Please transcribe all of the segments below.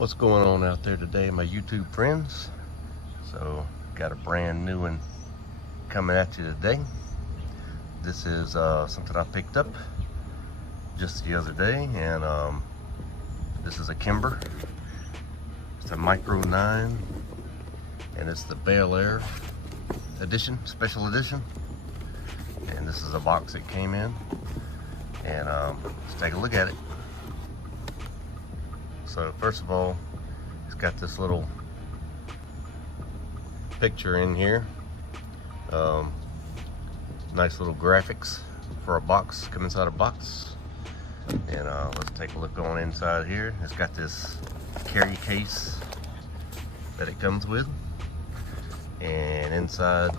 What's going on out there today, my YouTube friends? So got a brand new one coming at you today. This is something I picked up just the other day, and this is a Kimber. It's a Micro 9, and it's the Bel Air edition, special edition. And this is a box it came in, and let's take a look at it. So first of all, it's got this little picture in here. Nice little graphics for a box, come inside a box. And let's take a look on inside here. It's got this carry case that it comes with. And inside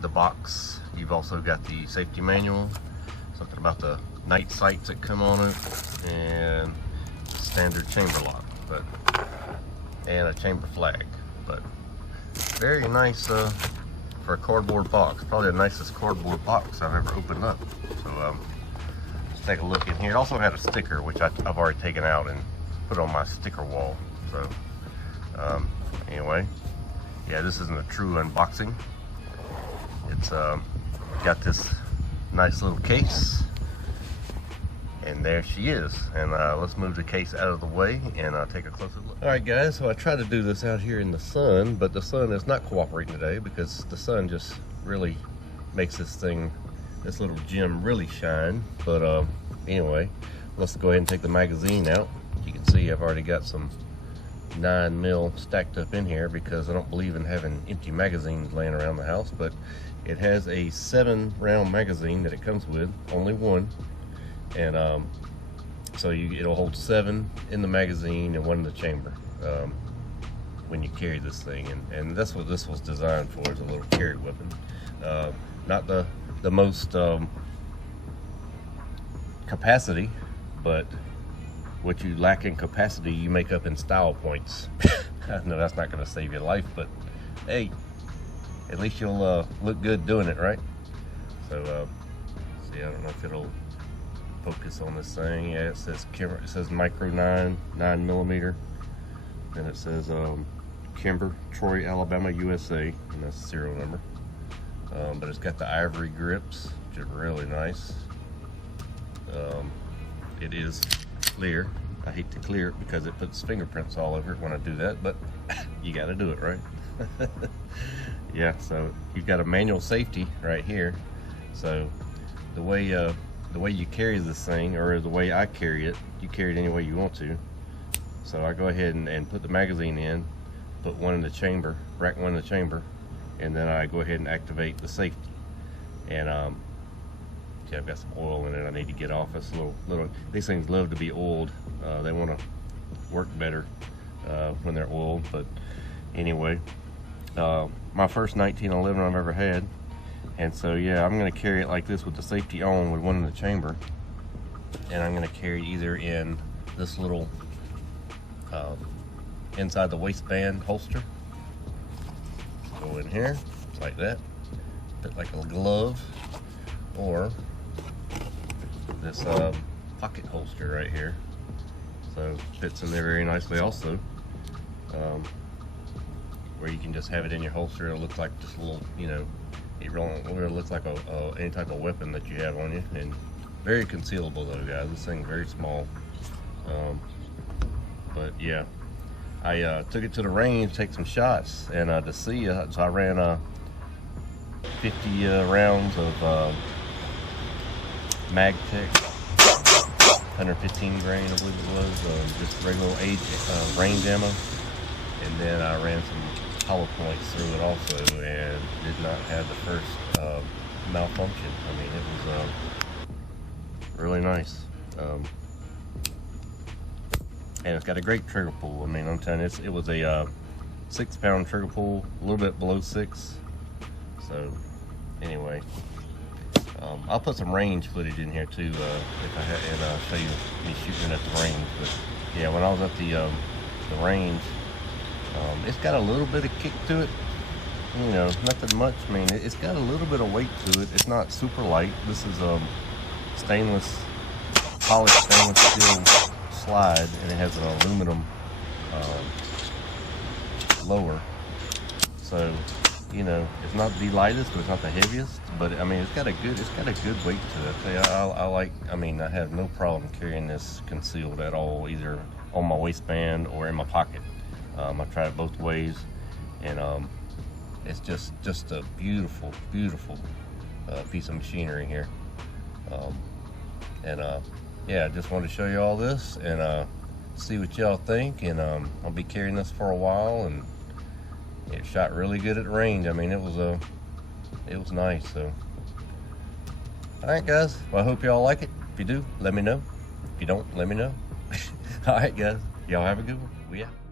the box, you've also got the safety manual, something about the night sights that come on it, and standard chamber lock, and a chamber flag. But very nice for a cardboard box. Probably the nicest cardboard box I've ever opened up. So let's take a look in here. It also had a sticker, which I've already taken out and put on my sticker wall. So anyway, yeah, this isn't a true unboxing. It's got this nice little case. And there she is. And let's move the case out of the way and take a closer look. All right, guys, so I tried to do this out here in the sun, but the sun is not cooperating today because the sun just really makes this thing, this little gem, really shine. But anyway, let's go ahead and take the magazine out. You can see I've already got some 9mm stacked up in here because I don't believe in having empty magazines laying around the house. But it has a 7-round magazine that it comes with, only one. And so it'll hold 7 in the magazine and 1 in the chamber when you carry this thing. And that's what this was designed for, is a little carry weapon. Not the most capacity, but what you lack in capacity, you make up in style points. I know that's not going to save your life, but hey, at least you'll look good doing it, right? So, see, I don't know if it'll focus on this thing. Yeah, it says Kimber, it says Micro 9mm. Then it says Kimber, Troy, Alabama, USA, and that's the serial number. But it's got the ivory grips, which are really nice. It is clear. I hate to clear it because it puts fingerprints all over it when I do that, but you got to do it, right? Yeah, so you've got a manual safety right here. So the way you carry this thing, or the way I carry it, you carry it any way you want to. So I go ahead and put the magazine in, put one in the chamber, rack one in the chamber, and then I go ahead and activate the safety. And see, I've got some oil in it I need to get off. It's a little. These things love to be oiled. They want to work better when they're oiled. But anyway, my first 1911 I've ever had. And so yeah, I'm going to carry it like this with the safety on, with one in the chamber. And I'm going to carry it either in this little inside the waistband holster. Go in here, like that. Fit like a glove. Or this pocket holster right here. So fits in there very nicely also. Where you can just have it in your holster. It'll look like just a little, you know, it really looks like any type of weapon that you have on you. And very concealable though, guys. This thing's very small. But yeah, I took it to the range, take some shots, and to see, so I ran 50 rounds of MagTech, 115 grain, I believe it was, just regular range ammo. And then I ran some hollow points through it also, and did not have the first malfunction. I mean, it was really nice. And it's got a great trigger pull. I mean, I'm telling you, it was a 6-pound trigger pull, a little bit below 6. So anyway, I'll put some range footage in here too, if I had, and I'll show you me shooting at the range. But yeah, when I was at the range, it's got a little bit of kick to it. You know, nothing much. I mean, it's got a little bit of weight to it. It's not super light. This is stainless, polished stainless steel slide, and it has an aluminum lower. So, you know, it's not the lightest, but it's not the heaviest. But I mean, it's got a good weight to it. I mean, I have no problem carrying this concealed at all, either on my waistband or in my pocket. I've tried it both ways, and it's just a beautiful piece of machinery here. Yeah, I just wanted to show you all this and see what y'all think. And I'll be carrying this for a while, and it shot really good at range. I mean, it was nice. So, all right, guys. Well, I hope y'all like it. If you do, let me know. If you don't, let me know. All right, guys. Y'all have a good one. We out.